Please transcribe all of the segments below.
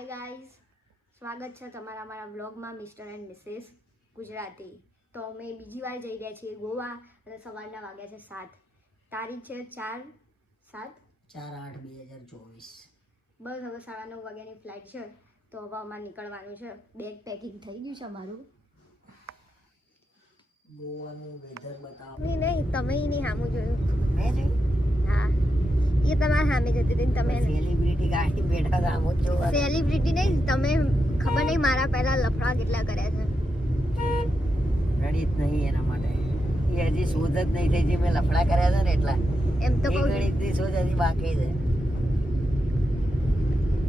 Hi guys સ્વાગત છે તમારા અમારા વ્લોગમાં મિસ્ટર એન્ડ મિસિસ ગુજરાતી. તો અમે બીજી વાર જઈ રહ્યા છીએ ગોવા અને સવારના વાગ્યા છે સાત. તારીખ છે ચાર સાત? ચાર આઠ બે હજાર ચોવીસ. બસ હવે સાડા નવ વાગ્યાની ફ્લાઇટ છે તો હવે અમારે નીકળવાનું છે. બેગ પેકિંગ થઈ ગયું છે અમારું. ગોવાનું વેધર બતાવો. નહીં નહીં તમે નહીં સામું જોયું. મેં જોયું? હા. એ તમારા સામે જતી હતી તમે સેલિબ્રિટી ગાડી બેઠા હતા જ સેલિબ્રિટી નહીં તમે ખબર નહીં મારા પહેલા લફડા કેટલા કર્યા છે. ગણિત નહીં એના માટે. એ હજી શોધ જ નહીં થઈ જે મેં લફડા કર્યા હતા ને એટલા. એમ તો કહું છું. ગણિતની શોધ હજી બાકી છે.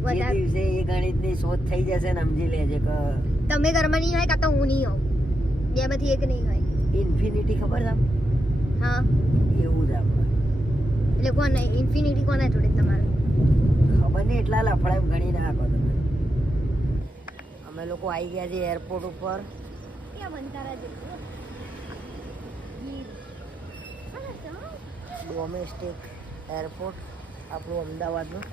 બધા દિવસે એ ગણિતની શોધ થઈ જશે ને સમજી લેજે કે તમે ઘરમાં નહીં હોય કાં તો હું નહીં હોઉં? બેમાંથી એક નહીં હોય. ઇન્ફિનિટી ખબર તમ હા. એટલે કોને ઇન્ફિનિટી કોના જોડે તમારે? ખબર નહીં એટલા લફડા એમ ગણી નાખો તમે. અમે લોકો આવી ગયા છે એરપોર્ટ ઉપર. ડોમેસ્ટિક એરપોર્ટ આપણું અમદાવાદનું.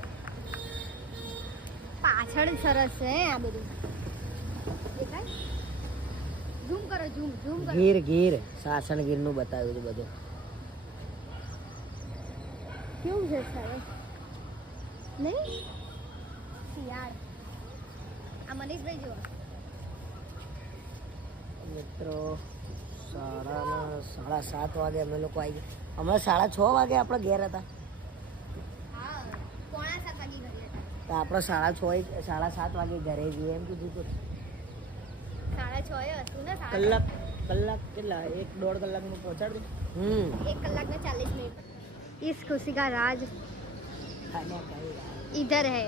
પાછળ સરસ છે આ બધું. દેખાય? ઝૂમ કરો ઝૂમ ઝૂમ કરો. ગીર ગીર. સાસણ ગીરનું બતાવ્યું હતું બધું. કેવું છે સરસ નહીં? યાર. આ મનીષભાઈ જુઓ. મિત્રો સાડા સાડા સાત વાગે અમે લોકો આવી ગયા. અમે સાડા છ વાગે આપણે ઘેર હતા. તો આપણે સાડા છ સાડા સાત વાગે ઘરે જઈએ એમ કીધું તો સાડા છ હતું કલાક કલાક કેટલા? એક દોઢ કલાકનું પહોંચાડ્યું હમ. એક કલાક ને ચાલીસ મિનિટ. इस खुशी का राज इधर है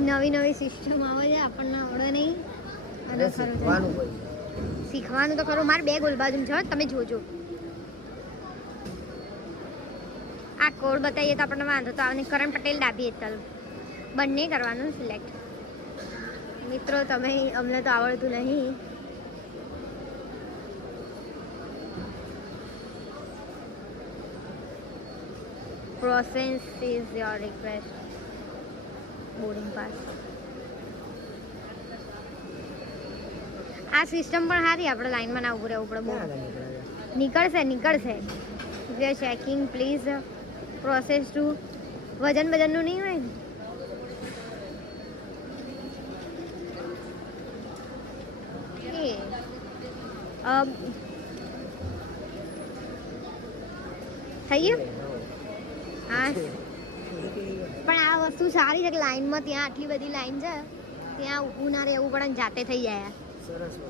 નવી નવી સિસ્ટમ આવે છે આપણને આવડે નહીં અને ખરું છે. શીખવાનું કોઈ શીખવાનું તો ખરું મારે બે ગોલબાજુ છે હો, તમે જોજો આ કોડ બતાવીએ તો આપણને વાંધો તો આવે કરણ પટેલ ડાબી હેતલ બંને કરવાનું સિલેક્ટ મિત્રો તમે અમને તો આવડતું નહીં Process is your request boarding pass આ સિસ્ટમ પણ સારી આપણે લાઈનમાં ના ઉભું રહેવું પડે? નીકળશે નીકળશે. We checking please process to વજન વજનનું નહીં હોય ને? થઈ ગયું હા. પણ આ વસ્તુ સારી છે કે લાઈનમાં ત્યાં આટલી બધી લાઈન છે ત્યાં ઊભું ના રહેવું પડે ને જાતે થઈ જાય.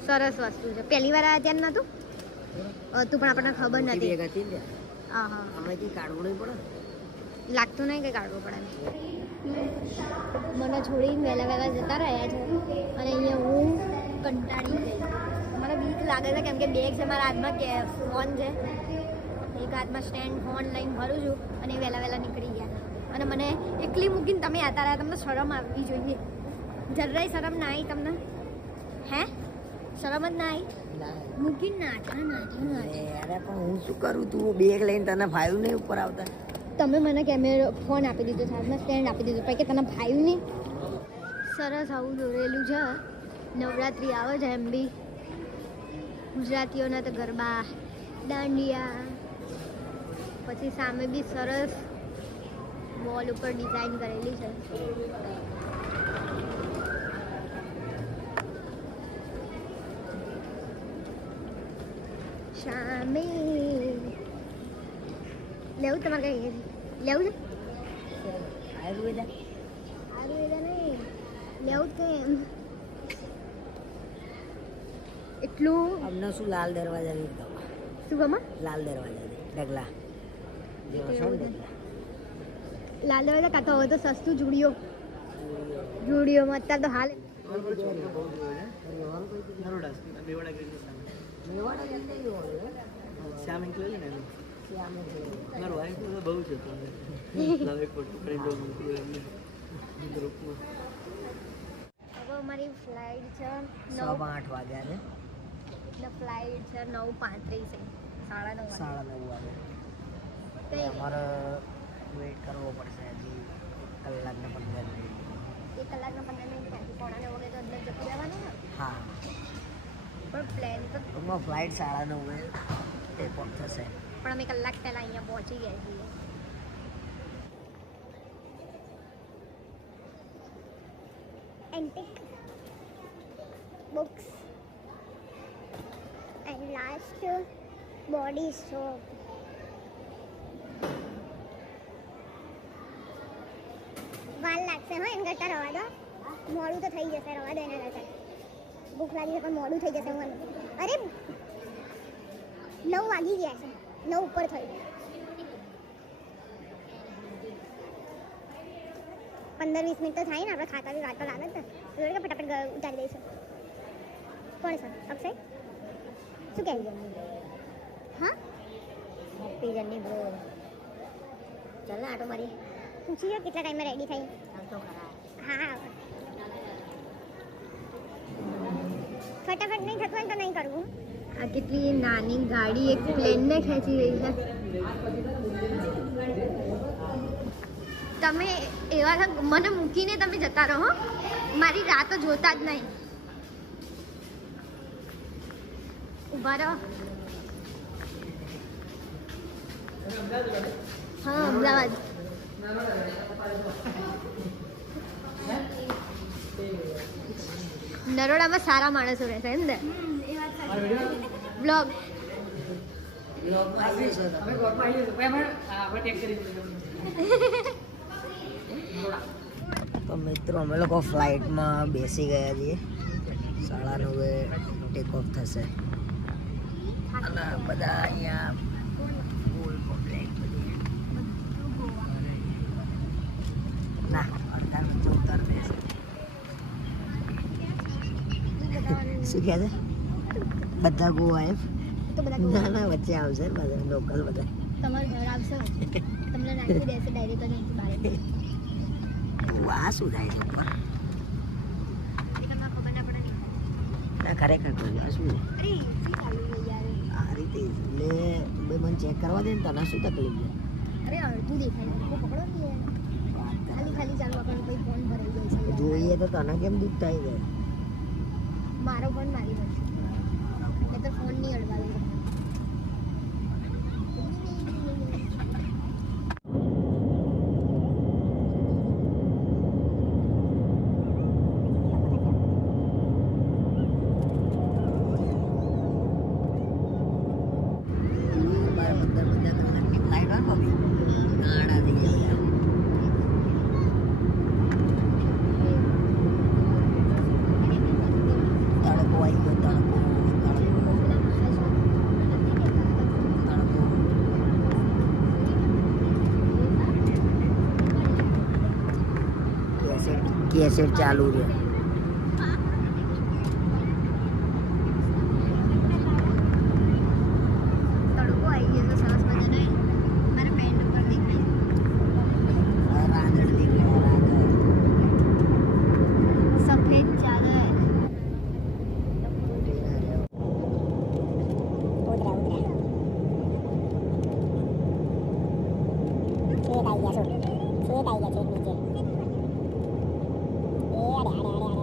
સરસ વસ્તુ. છે. પહેલી વાર આવ્યા ત્યાં નતું હતું પણ આપણને ખબર નથી. હા હા. આમાંથી કાઢવું નહીં પડે? લાગતું નહીં કે કાઢવું પડે મને છોડીને વહેલા વહેલા જતા રહ્યા છે. અને અહીંયા હું કંટાળી ગઈ. મને બીક લાગે છે કેમ કે બેગ છે મારા હાથમાં કે ફોન છે. એક હાથમાં સ્ટેન્ડ ફોન લઈને ભરું છું અને વહેલા વહેલા નીકળી ગયા. અને મને એકલી મૂકીને તમે આતા રહ્યા તમને શરમ આવવી જોઈએ. જરાય શરમ ના આવી તમને? હે? શરમ જ ના આવી મૂકીને નાઠા નાઠા અરે પણ હું શું કરું તું? બેગ લઈને તને ફાવ્યું નહીં ઉપર આવતા. તમે મને કેમેરો ફોન આપી દીધો સાથમાં સ્ટેન્ડ આપી દીધું પછી કે તને ફાયું નહીં? સરસ આવું દોરેલું છે નવરાત્રિ આવે છે એમ બી. ગુજરાતીઓના તો ગરબા દાંડિયા પછી સામે બી સરસ વોલ ઉપર ડિઝાઇન કરેલી છે. સામે. લેવું તમારે કઈ લેવું છે? આયુર્વેદા. આયુર્વેદા નહીં. લેવું એમ. એટલું અમને શું લાલ દરવાજા શું ગમા લાલ દરવાજાની ડગલા જે હશે ને ડગલા લાલ દરવાજા કાકા હોય હવે તો સસ્તું જુડિયો જુડિયોમાં અત્યારે તો હાલ? શ્યામ ને. મારું વાઈફ તો બહુ છે હવે. લાવ ફોટો કરી દઉં એમને ગ્રુપમાં હવે અમારી ફ્લાઇટ છે સવા નવ આઠ વાગ્યા છે ને ફ્લાઇટ છે નવ પાંત્રીસે સાડા નવ સાડા નવ વાગે અમારે કલાકને પંદર મિનિટ. એક કલાકના પંદર મિનિટ ત્યાંથી પોણા નવ વાગે તો અંદર જતું રહેવાનું ને? હા. પણ પ્લેન તો ટૂંકમાં ફ્લાઇટ સાડા નવે ટેક ઓફ થશે. પણ અમે કલાક પહેલાં અહીંયા પહોંચી ગયા છીએ. Antique books. And last body soap વાર લાગશે હા એમ કરતા રવા દો. મોડું તો થઈ જશે રવા દો એના કરતા. ભૂખ લાગી છે પણ મોડું થઈ જશે હું અરે નવ વાગી ગયા છે. નવ ઉપર થયું. પંદર વીસ મિનિટ તો થાય ને આપણે ખાતા બી વાત તો લાગે ને. જોડે કે ફટાફટ ઉતારી દઈશું. કોણ છે? અક્ષય? શું કહે હા? જર્ની બ્રો ચાલ ને આટો મારી પૂછી લો કેટલા ટાઈમમાં રેડી થઈ તો ખરા હા. ફટાફટ નહીં થતું હોય તો નહીં કરવું. આ કેટલી નાની ગાડી એક પ્લેનને ખેંચી રહી છે. તમે એવા મને મૂકીને તમે જતા રહો. મારી રાતો જોતા જ નહીં. ઊભા રહો. હા અમદાવાદ. નરોડામાં સારા માણસો રહેશે, એમ ને? બ્લોગ તો મિત્રો, અમે લોકો ફ્લાઇટમાં બેસી ગયા છીએ. સાડા નવે ટેક ઓફ થશે. અને બધા અહીંયા ફૂલ પબ્લિક બધી ના અડધા વચ્ચે ઉતાર દેશે શું કહે છે? બધા ગોવા એમ ના ના વચ્ચે આવશે બધા લોકલ બધા. તમારું ઘર આવશે તમને નાખી દેશે ડાયરેક્ટ અહીંથી બહાર. આ શું થાય છે? ઉપર ખરેખર કહ્યું આ શું આ રીતે એટલે બે મને ચેક કરવા દે ને તને શું તકલીફ છે? અરે અડધું દેખાય પકડો ને ખાલી ખાલી ચાલુ આપણને કોઈ ફોન ભરાઈ જાય છે. જોઈએ તો તને કેમ દુઃખ થાય છે? મારો ફોન મારી મળશે એટલે તો ફોન નહીં અડવા દે બાર પંદર પંદર કલાકની ફ્લાઇટ હોય ને ભાભી ગાડા થઈ ગયા તડકો આવી ગયો તડકો તડકો તડકો કેસેટ કેસેટ ચાલુ છે તડકો આવી ગયો તો સરસ મજાનો મારા પેન્ટ ઉપર દેખાય રાંધણ નીકળ્યા રાંધણ સફેદ ચાદર ઉતરા ઉતરા છેદ આવી ગયા શું છેદ આવી ગયા છેદ નીચે એ અરે અરે અરે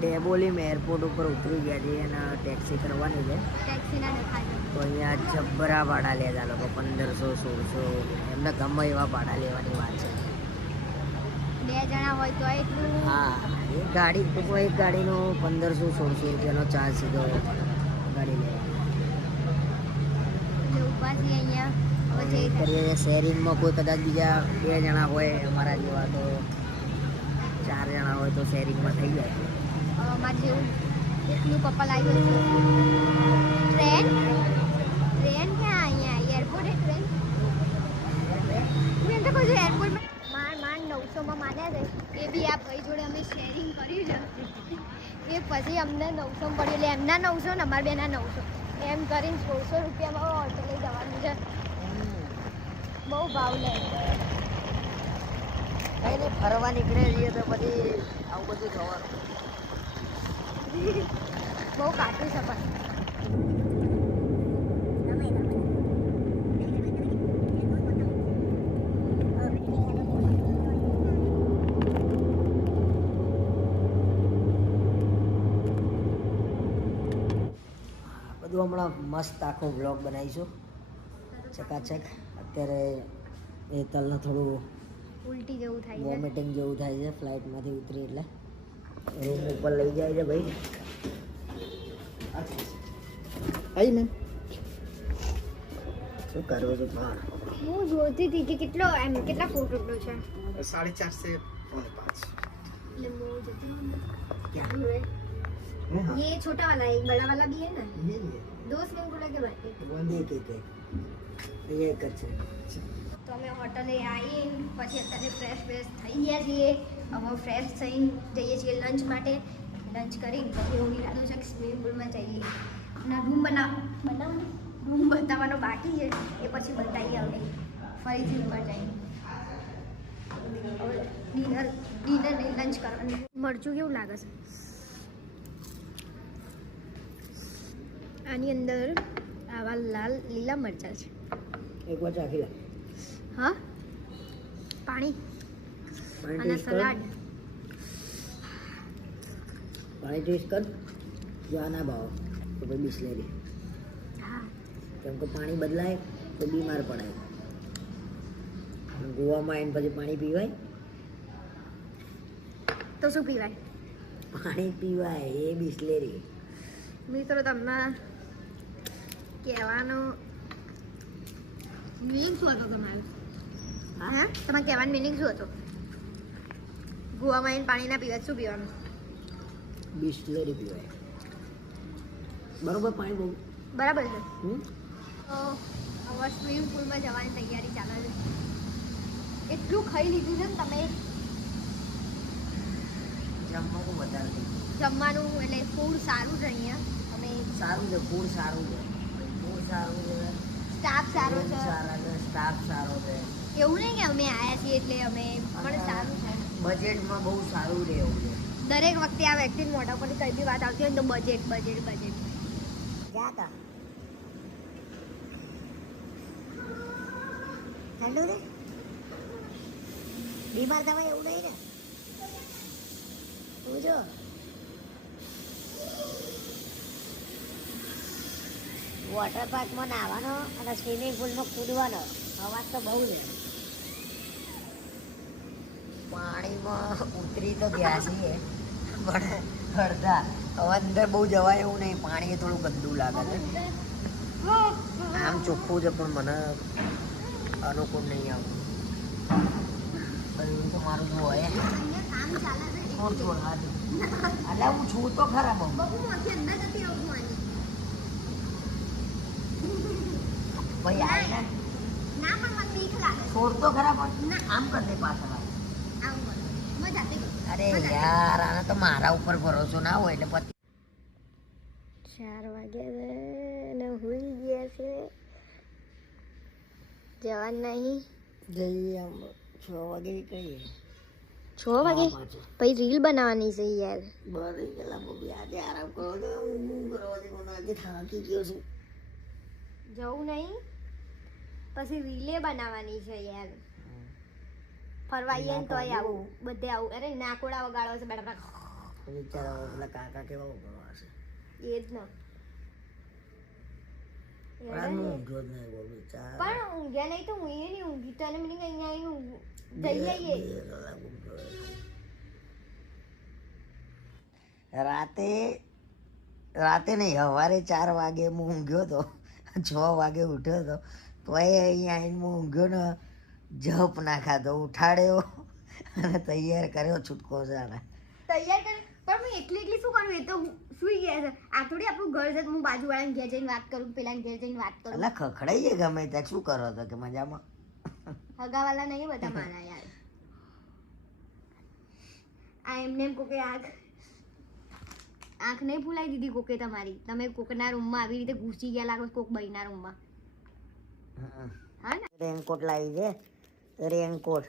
અરે અરે અમે ડેબોલીમ એરપોર્ટ ઉપર ઉતરી ગયા છીએ અને ટેક્સી કરવાની છે. તો અહીંયા જબ્બરા ભાડા લેતા લોકો પંદરસો સોળસો એમને ગમે એવા ભાડા લેવાની વાત છે. બે જણા હોય તો એટલું હા એક ગાડી ટૂંકમાં એક ગાડીનો પંદરસો સોળસો રૂપિયાનો ચાર્જ સીધો ગાડી લેવાનો છીએ કરીએ શેરિંગમાં કોઈ કદાચ બીજા બે જણા હોય અમારા જેવા તો ચાર જણા હોય તો શેરિંગમાં થઈ જાય. મારે જેવું એકલું કપલ આવ્યું છે ટ્રેન? ટ્રેન ક્યાં અહીંયા? Airport train? એમ તો કહું છું એરપોર્ટમાં માર માંડ નવસોમાં માન્યા છે. એ બી આ ભાઈ જોડે અમે શેરિંગ કર્યું છે. એ પછી અમને નવસો પડ્યું. એટલે એમના નવસો ને અમારા બેના નવસો. એમ કરીને સોળસો રૂપિયામાં ઓટો લઈ જવાનું છે. બહુ ભાવ લે કઈ નહીં ફરવા નીકળે છીએ તો પછી આવું બધું થવાનું બહુ કાચું છે પણ. બધું હમણાં મસ્ત આખો બ્લોગ બનાવીશું ચકાચક. અત્યારે એ તલને થોડું ઉલટી જેવું થાય છે. વોમિટિંગ જેવું થાય છે ફ્લાઇટમાંથી ઉતરી એટલે. રૂમ ઉપર લઈ જાય છે ભાઈ આઈ મેમ શું કરવું છું પણ હું જોતી હતી કે કેટલો એમ કેટલા ફૂટ ઉપડો છે साढ़े चार से पौने पाँच એટલે હું જોતી રહી. क्या हुआ है? हाँ, ये छोटा वाला है एक बड़ा वाला भी है ना ये ये दो स्विमिंग पूल के बाटे બંધ એક એક એક. એ એક જ છે તો અમે હોટલે આવીને પછી અત્યારે ફ્રેશ ફ્રેશ થઈ ગયા છીએ હવે ફ્રેશ થઈને જઈએ છીએ લંચ માટે. લંચ કરી પછી એવું ઈરાદો છે કે સ્વિમિંગ પૂલમાં જઈએ અને રૂમ બનાવ બનાવવાનો રૂમ બતાવવાનો બાકી છે. એ પછી બતાવીએ હવે ફરીથી ઉપર જઈએ હવે ડિનર ડિનર નહીં લંચ કરવાનું. મરચું કેવું લાગે છે? આની અંદર આવા લાલ લીલા મરચાં છે. એક વાર ચાખી લે હા? પાણી? અને સલાડ પાણી ટેસ્ટ કર જો આ ના ભાવ. તો ભાઈ બિસ્લેરી કેમ કે પાણી બદલાય તો બીમાર પડાય. ગોવામાં આવીને પછી પાણી પીવાય? તો શું પીવાય? પાણી પીવાય એ બિસ્લેરી મિત્રો તમને કહેવાનો મિનિંગ શું હતો તમારો? હા? તમારે કહેવાનો મિનિંગ શું હતો? ગોવામાં આવીને પાણી ના પીવાય શું પીવાનું? બિસ્લેરી પીવાય. બરોબર પાણી બહુ બરાબર છે? તો હવે સ્વિમિંગ પુલમાં જવાની તૈયારી ચાલે છે. એટલું ખાઈ લીધું છે ને તમે? જમવાનું વધારે જમવાનું એટલે ફૂડ સારું છે અહીંયા. અમે સારું છે ફૂડ સારું છે. ફૂડ સારું છે. સ્ટાફ સારો છે. સારા છે સ્ટાફ સારો છે. એવું નહીં કે અમે આવ્યા છીએ એટલે અમે પણ સારું છે. બજેટમાં બહુ સારું રહેવું છે. દરેક વખતે આ વ્યક્તિ મોઢા પર કઈ બી વાત આવતી હોય ને તો બજેટ બજેટ બજેટ. હતા ઠંડુ રે. બીમાર થવાય એવું નહીં ને. તું જો. વોટર પાર્કમાં નાહવાનો અને સ્વિમિંગ પુલમાં કૂદવાનો. અવાજ તો બહુ છે. પાણીમાં ઉતરી તો ગયા છીએ પણ અડધા હવે અંદર બહુ જવાય એવું નહીં પાણી એ થોડું ગંદુ લાગે છે. આમ ચોખ્ખું છે પણ મને અનુકૂળ નહીં આવું. એવું તો મારું જો હોય. છોડ છોડ એટલે હું છું તો ખરા બહુ. બહુ માંથી અંદર જતી રહું છું આની. ભાઈ આવીને ના. છોડ તો ખરાબ આમ કર દે પાછળ. અરે યાર આને તો મારા ઉપર ભરોસો ના હોય એટલે પછી ચાર વાગ્યા ને હોઈ ગયા છે. જવાન નહીં. જઈએ આમ છ વાગે કહીએ છ વાગે? પછી. રીલ બનાવવાની છે યાર. બધી પેલા મમ્મી આજે આરામ કરો તો હું કરવા મને આજે થાકી ગયો છું. જવું નહીં. પછી રીલે બનાવવાની છે યાર. ફરવા આવીએ ને તોય આવું બધે આવું. અરે નાકોડા વગાડો છે બેટા બિચારા પેલા કાકા કેવા ઊભા હશે એ જ ને. પણ ઊંઘ્યો નહીં તો હું એ નહીં ઊંઘી. તો અને મને અહીંયા આવીને જઈ આવીએ. રાતે રાતે નહીં સવારે ચાર વાગે હું ઊંઘ્યો હતો છ વાગે ઉઠ્યો હતો તો એ અહીંયા આવીને હું ઊંઘ્યો ને. જપ ના ખાધો ઉઠાડ્યો અને તૈયાર કર્યો છૂટકો છે તૈયાર કરી પણ હું એકલી એકલી શું કરું એ તો સુઈ ગયા છે. આ થોડી આપણું ઘર છે હું બાજુવાળાને ઘેર જઈને વાત કરું પેલા ઘેર જઈને વાત કરું. એટલે ખખડાઈ જાય ગમે ત્યાં. શું કરો તો કે મજામાં? હગાવાલા નહીં બધા મારા યાર. આ એમને એમ કોકે આંખ આંખ નહીં ફૂલાઈ દીધી કોકે તમારી. તમે કોકના રૂમમાં આવી રીતે ઘૂસી ગયા લાગો કોક બહીના રૂમમાં. હા ને? રેનકોટ લાવી છે. રેનકોટ.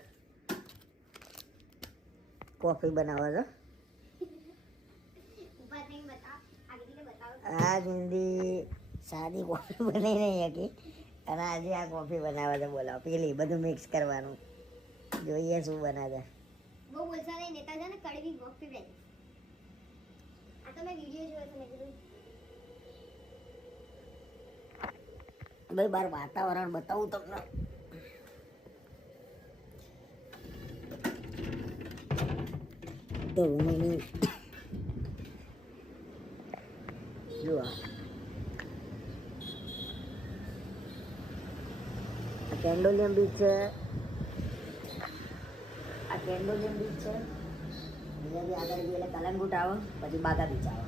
કોફી બનાવો છો? આ જિંદગી સાદી કોફી બની નહીં હતી અને આજે આ કોફી બનાવે છે બોલો પેલી બધું મિક્સ કરવાનું. જોઈએ શું બનાવે. બહુ બોલશા નહીં નેતા છે ને કડવી કોફી બેન. આ તો મેં વીડિયો જોયો છે મેં કીધું. ભાઈ બાર વાતાવરણ બતાવું તમને. તો હું જુઓ. આ કેન્ડોલિયમ બીચ છે. આ કેન્ડોલિયમ બીચ છે. અહીંયાથી આગળ જઈએ એટલે કલંગુટ આવે પછી બાગા બીચ આવે.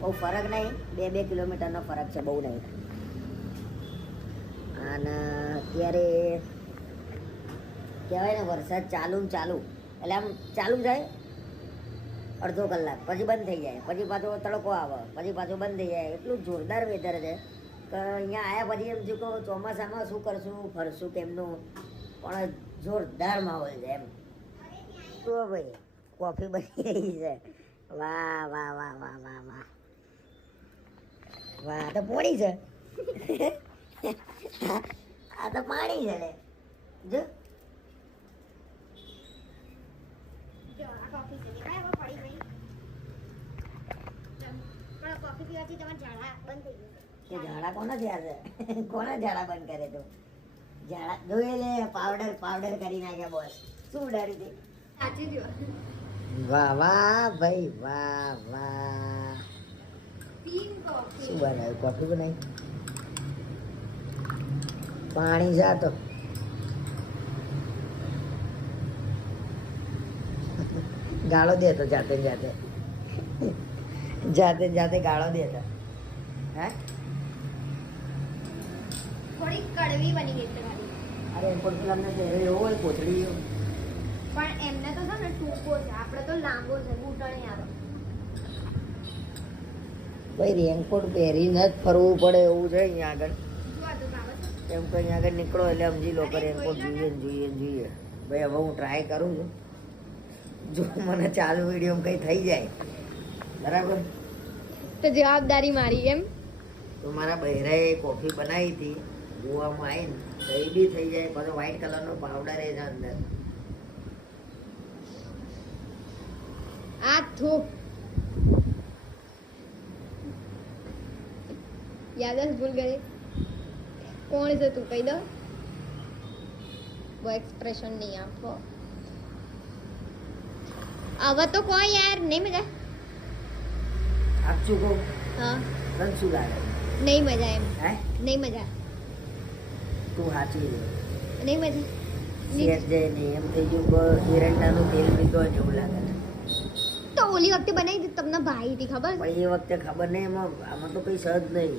બહુ ફરક નહીં, બે બે કિલોમીટરનો ફરક છે, બહુ નહીં. અને અત્યારે કહેવાય ને વરસાદ ચાલુ ચાલુ. એટલે આમ ચાલુ થાય અડધો કલાક, પછી બંધ થઈ જાય, પછી પાછો તડકો આવે, પછી પાછો બંધ થઈ જાય, એટલું જોરદાર વેધર છે કે અહીંયા આવ્યા પછી એમ થયું કે ચોમાસામાં શું કરશું, ફરશું કેમનું? પણ જોરદાર માહોલ છે એમ. તો ભાઈ કોફી બની રહી છે. વાહ વાહ વાહ વાહ વાહ વાહ. વાહ તો પોણી છે. આ તો પાણી છે જો આ કોફી છે દેખાય હવે પડી ગઈ ચમ. પીવાથી તમારા ઝાડા બંધ થઈ કે ઝાડા કોના થયા કોના ઝાડા બંધ કરે તો? ઝાડા જોઈ લે પાવડર પાવડર કરી નાખ્યા બોસ. શું ઉડાડ્યું તે? સાચી જ વાહ વાહ ભાઈ વાહ વાહ. શું બનાવ્યું? કોફી બનાવી? પાણી જાતો તો. ગાળો દે તો જાતે જાતે. જાતે જાતે ગાળો દે હે? થોડી કડવી બની ગઈ છે અરે એમ પણ પેલા અમને એવો હોય કોથળી પણ એમને તો છે ને ટૂંકો છે આપણે તો લાંબો છે ઘૂંટણે આવે. ભાઈ રેનકોટ પહેરીને જ ફરવું પડે એવું છે અહીંયા આગળ. એમ કે અહીંયા આગળ નીકળો એટલે સમજી લો કે રેનકોટ જોઈએ ને જોઈએ ને જોઈએ. ભાઈ હવે હું ટ્રાય કરું છું. જો મને ચાલુ વીડિયો કંઈ થઈ જાય. બરાબર? તો જવાબદારી મારી એમ. તો મારા બહેરાએ કોફી બનાવી હતી ગોવામાં આવીને તો એ બી થઈ જાય બધો વ્હાઈટ કલરનો પાવડર એ એના અંદર. આ થો. યાદ ભૂલ ગઈ? કોણ છે તું કહી દો વો એક્સપ્રેશન નહીં આપો આવા તો કોઈ યાર નહીં મજા. આપશું કહું હા. તને શું લાગે? નહીં મજા એમ. હે? નહીં મજા. તું સાચી નહીં મજા. શેર દે નહીં એમ થઈ ગયું એરંડાનું તેલ પીધો જ એવું લાગે તો ઓલી વખતે બનાવી હતી તમને ભાઈ હતી ખબર? પણ એ વખતે ખબર નહીં એમાં આમાં તો કંઈ સહજ નહીં.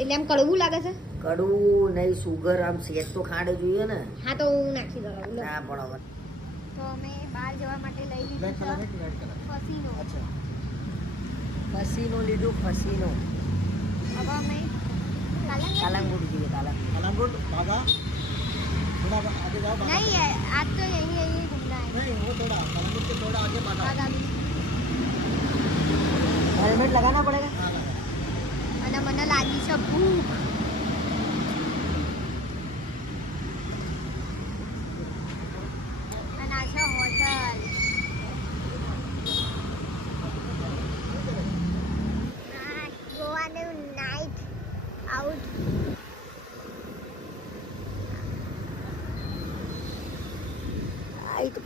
એટલે આમ કડવું લાગે છે? કડવું નહીં સુગર આમ શેર તો ખાડે જોઈએ ને. હા તો હું નાખી દઉં હા પણ હવે. તો અમે બહાર જવા માટે લઈ લીધું છે ફસીનો અચ્છા. ફસીનો લીધું ફસીનો હવે અમે કાલંગ કાલંગુટ જોઈએ કાલંગ कलंगुट बागा थोड़ा आगे जाओ बागा नहीं है आज तो यही यही घूमना है नहीं वो थोड़ा कलंगुट के थोड़ा आगे बागा बागा बीच હેલ્મેટ લગાના પડેગા हाँ, लगा। અને મને લાગી છે ભૂખ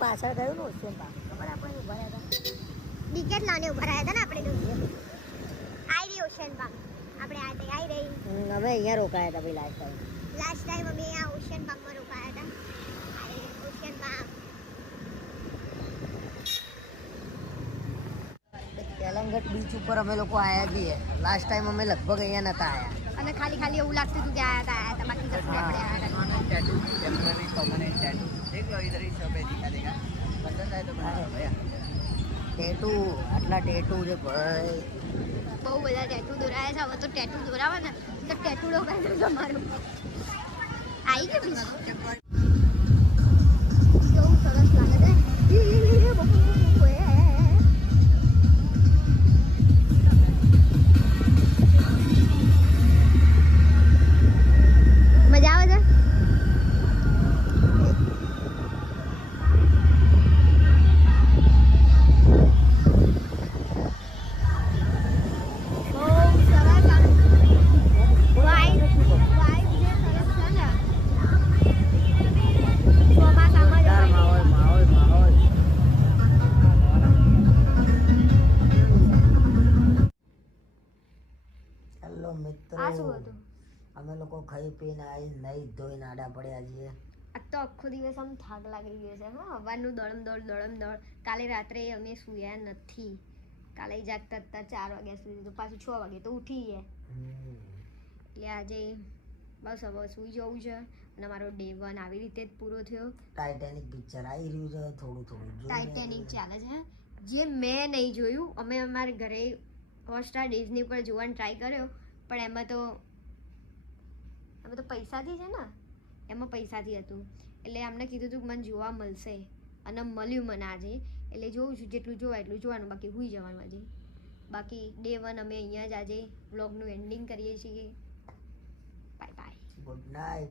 પાછળ ગયું ને ઓશિયન પાર્ક ખબર આપણે ઊભા રહ્યા હતા? ડિકેટ લાને ઊભા રહ્યા હતા ને આપણે તો. આવી રહી ઓશન પાર્ક આપણે આ તે આવી રહી. અમે અહીંયા રોકાયા હતા ભાઈ લાસ્ટ ટાઈમ લાસ્ટ ટાઈમ અમે આ ઓશન પાર્કમાં રોકાયા હતા. પાર્ક તેલંગટ બીચ ઉપર અમે લોકો આવ્યા છીએ. લાસ્ટ ટાઈમ અમે લગભગ અહીંયા નતા આવ્યા અને ખાલી ખાલી એવું લાગતું હતું કે આયા હતા આયા હતા બાકી કશું આપણે આયા હતા टैटू टेम्पररी परमानेंट टैटू देख लो इधर ही सब है दिखा देगा पसंद आए तो बना लो भैया ટેટુ આટલા ટેટુ છે ભાઈ બહુ બધા ટેટુ દોરાયા છે હવે તો ટેટુ દોરાવે ને તો ટેટુ ડોકાય તમારું આવી ગયું બીજું કેવું સરસ લાગે છે આવી નહીં ધોઈને આડા પડ્યા છીએ. આ તો આખો દિવસ આમ થાક લાગી ગયો છે હા. અવારનું દળમ દોડ દળમ દોડ કાલે રાત્રે અમે સૂયા નથી. કાલે જાગતા હતા ચાર વાગ્યા સુધી તો પાછું છ વાગે તો ઉઠી ગયા. એટલે આજે બસ હવે સૂઈ જવું છે અને મારો ડે વન આવી રીતે જ પૂરો થયો. ટાઇટેનિક પિક્ચર આવી રહ્યું છે થોડું થોડું ટાઇટેનિક ચાલે છે જે મેં નહીં જોયું અમે અમારા ઘરે હોટસ્ટાર ડિઝની પર જોવાનો ટ્રાય કર્યો પણ એમાં તો એમાં તો પૈસાથી છે ને, એમાં પૈસાથી હતું. એટલે અમને કીધું હતું કે મને જોવા મળશે. અને મળ્યું મને આજે. એટલે જોઉં છું, જેટલું જોવાય એટલું જોવાનું, બાકી હુઈ જવાનું આજે. બાકી ડે વન અમે અહીંયા જ આજે વ્લોગનું એન્ડિંગ કરીએ છીએ. Bye bye good night